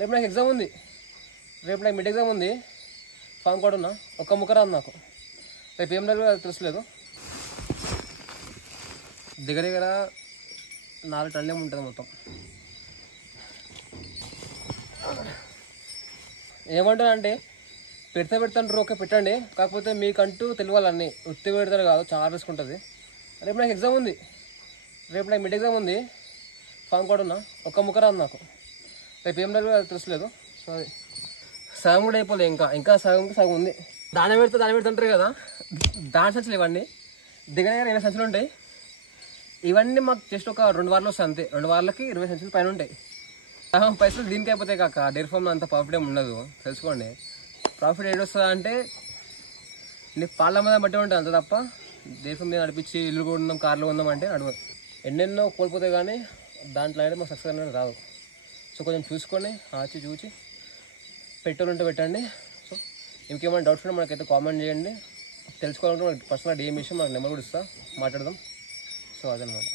రేపు నాకు ఎగ్జామ్ ఉంది, రేపు నాకు మిడ్ ఎగ్జామ్ ఉంది. ఫామ్ కూడా ఉన్నా, ఒక్క ముక్క రాదు నాకు. రేపు ఏం దగ్గర తెలుసలేదు. దగ్గర దగ్గర 4 టన్నులు ఉంటుంది మొత్తం. ఏమంటారు అంటే పెడతాంటారు, ఓకే పెట్టండి, కాకపోతే మీకంటూ తెలియాలన్నీ. ఉత్తి పెడతారు కాదు, చాలా రిస్క్ ఉంటుంది. రేపు నాకు ఎగ్జామ్ ఉంది, రేపు నాకు మిడ్ ఎగ్జామ్ ఉంది. ఫామ్ కూడా ఉన్నా, ఒక్క ముక్క రాదు నాకు. రేపు ఏం దగ్గర తెలుసలేదు. సో అది సగం కూడా అయిపోలేదు, ఇంకా సగం ఉంది. దాని పెడుతుంటారు కదా, దాని సంచులు ఇవన్నీ దగ్గర 20 సంచులు ఉంటాయి. ఇవన్నీ మాకు జస్ట్ ఒక 2 వారాలు వస్తాయి అంతే. 2 వారాలకి 20 సంచులు పైన ఉంటాయి. సగం పైసలు దీనికి అయిపోతాయి కాక. డైరీ ఫామ్లో అంత ప్రాఫిట్ ఏమి ఉండదు, తెలుసుకోండి. ప్రాఫిట్ ఏడు వస్తుంది అంటే నీకు పాల మీద బట్టి ఉంటుంది అంత తప్ప డైరీ ఫామ్ మీద నడిపించి ఇల్లు కొందాం, కార్లు కొందాం అంటే అడగదు. ఎన్నెన్నో కోల్పోతాయి కానీ దాంట్లో అయితే మాకు సక్సెస్ అనేది రాదు. సో కొంచెం చూసుకొని చూసి పెట్రోల్ పెట్టండి. సో ఇంకేమైనా డౌట్స్ ఉంటే మనకైతే కామెంట్ చేయండి. తెలుసుకోవాలంటే మనకి పర్సనల్ డిఎం విషయం మనకు నెంబర్ కూడా ఇస్తా, మాట్లాడదాం. సో అదనమాట.